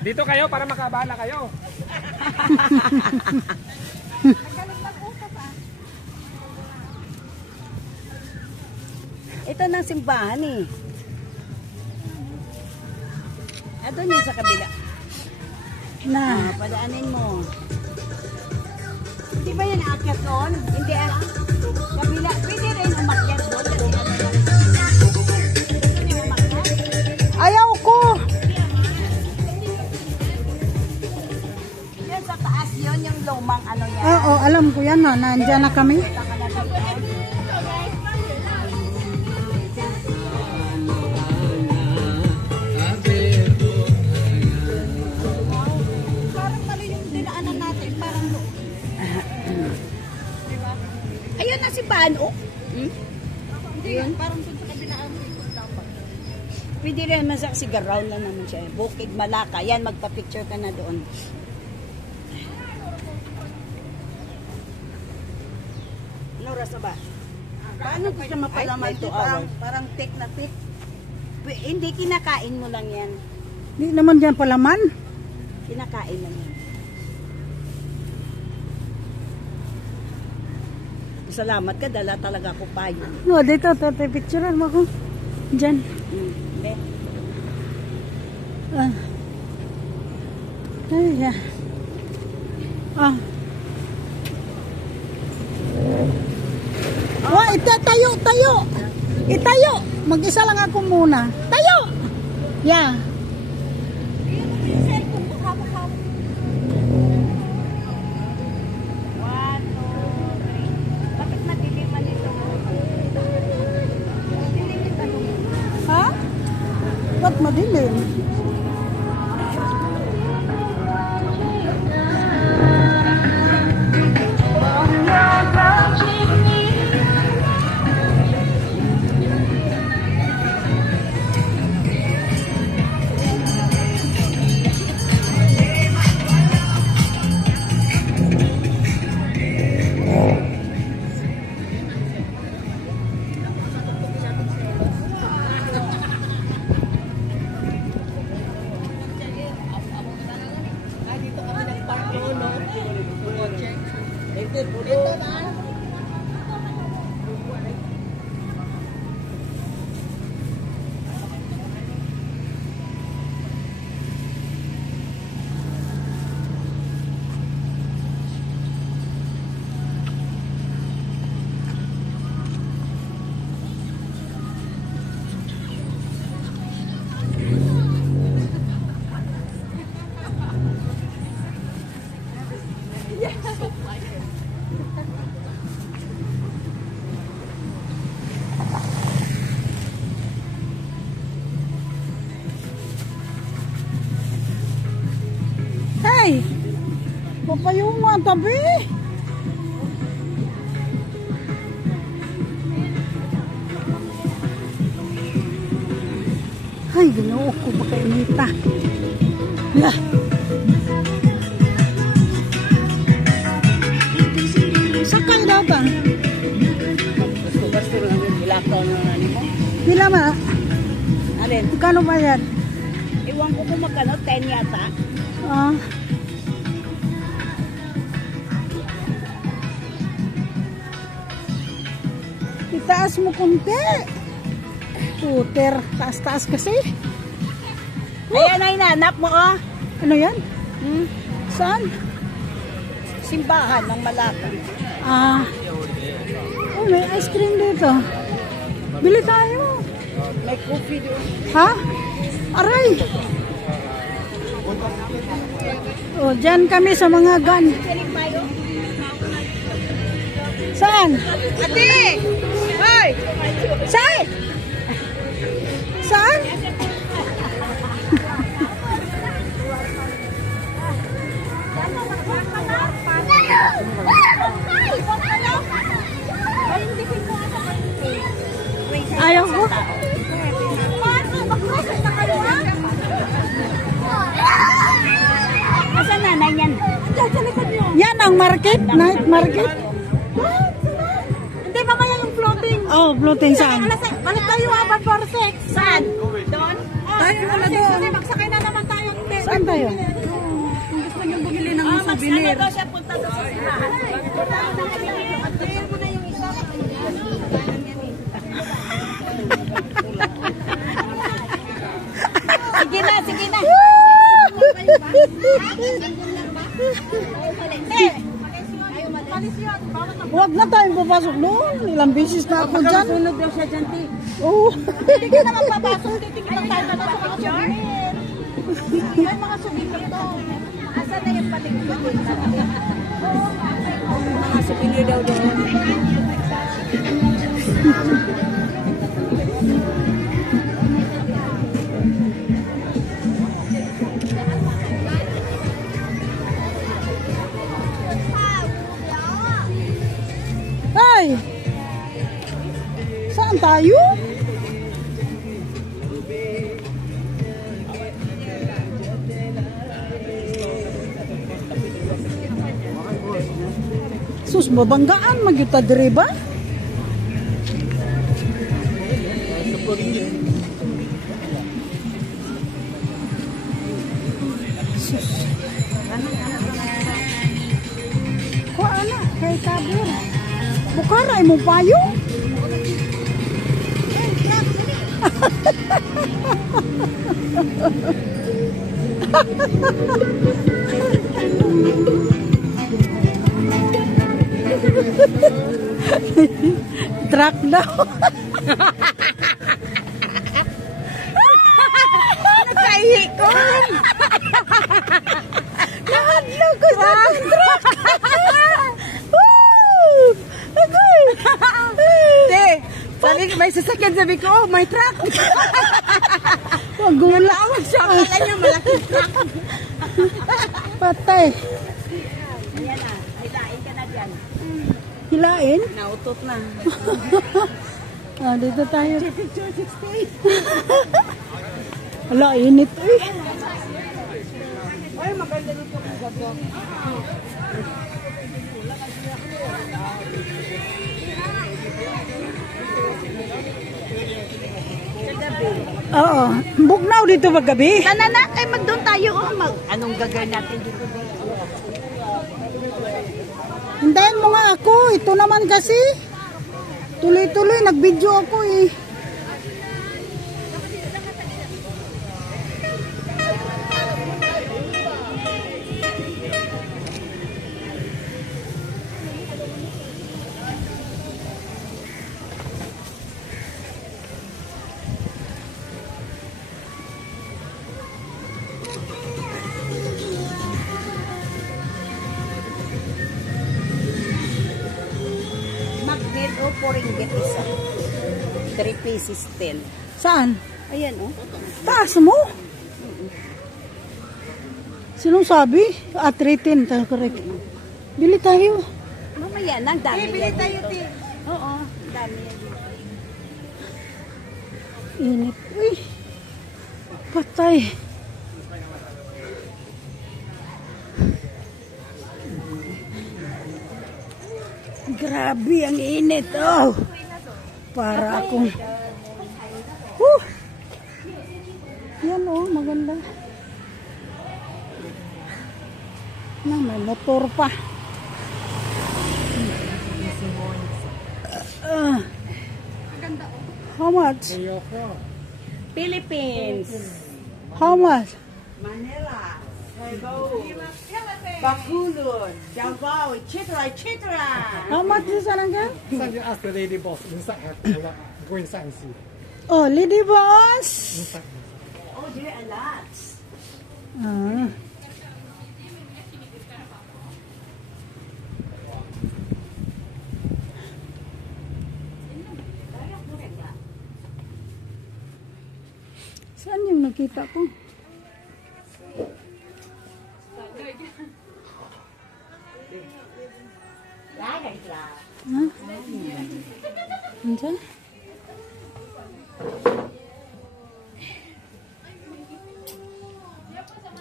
Dito kayo para makabala kayo. Ito ng simbahan eh. Doon yun sa kabila. Na. Padaanin mo. Hindi ba yan aakyat doon? Hindi ah. Kabila. Pwede rin umakyat doon kasi ano lang. Gusto niyo umakyat? Ayaw ko. Yan sa taas yun, yung lumang ano yan. Oo, alam ko yan na. Nandiyan na kami. Parang mali yung dinaanan natin. Parang doon. Diba? Ayun na si Bano. Hindi yun. Parang doon sa kabilaan mo ikot dapat. Pwede rin masak sigaraw na naman siya. Bukid Malaka. Yan, magpa-picture ka na doon. Ano oras na ba? Paano ko siya mapalaman ito? Parang take na take. Hindi, kinakain mo lang yan. Hindi naman dyan palaman. Kinakain lang yan. Salamat ka, dala talaga ako pa yun. No, dito, picturean mo ko. Dyan. Be. Ay, yeah. Oh, tayo, tayo. Itayo. Mag-isa lang ako muna. Tayo. Yeah. Bakit matiliman ito? Ha? Ba't madilim? Hey! Papayo mo ang tabi! Ay, ginoo ko makainita. Yeah. Sakay daw ba? Basta lang yung ilakaw na nani mo. Pila ba? Alin? Kano ba yan? Iwan ko kung magkano, 10 yata. Itaas mo kunti. Puter, taas-taas kasi. Ayan ay nanap mo oh. Ano yan? Saan? Simbahan ng Malaka. Oh, may ice cream dito. Bili tayo. May coffee doon. Ha? Aray! Oh, dyan kami sa mga gun. Saan? Ate! Hoy! Saan? Saan? Ayaw ko. Asan nanay yan? Yan ang market, night market. Hindi, mamaya yung floating. Oh, floating saan? Balik tayo, Aban Forsex. Saan? Doon? Tayo na doon. Magsakay na naman tayo. Hindi. Saan tayo? Gusto niyo bumili ng souvenir. Daw siya punta daw sa silahan. Clear mo na yung isa. Sige na, sige na. Huwag na tayong papasok doon. Ilang beses na ako dyan. Sunog daw siya dyan, ti. Oo. Hindi ka naman papasok. Titignan tayo magpa-picture. May mga souvenir doon. Asan na yung paligid? Mga souvenir daw doon. Ay! Saan tayo? Sus, mabanggaan magyuta diri ba? Sus. Ko ana kay kabur. Bukaray mo payo? Truck daw. Nagkahikon! Nahadlo ko sa truck. Agoy! Te, sabi, may sasakyan sabi ko, oh, may truck. Pagula. Siya, akala niya malaking truck. Patay. Ayan na, hilain ka na dyan. Hilain? Nautot na. Ah, dito tayo. Picture 68. Ala, init eh. Ay, maganda dito kung gabi. Oo. Bugnaw dito paggabi. Tananak, ay magdoon tayo. Oh. Anong gagawin natin dito? Hintayin mo nga ako. Ito naman kasi. Tuloy-tuloy. Nag-video ako eh. Magnet o poringgit isa. 3 pieces 10. Saan? Ayan oh. Taas mo? Sinong sabi? Ah, 310. Tayo correct. Bili tayo. Mamaya na, ang dami. Bili tayo, Ti. Oo, ang dami yan. Init. Uy. Patay. Grabe ang init. Oh. Para akong... Yan oh, maganda. Na, may motor pa. How much? Philippines. How much? Manila. Bacolod. Davao. Etc. How much is that again? Send you ask the lady boss inside have go inside and see. Oh, lady boss. Inside. Oh, there are lots. Ah. Saan yung nakita ko? Ha? Andiyan?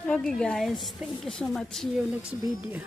Okay guys, thank you so much. See you next video.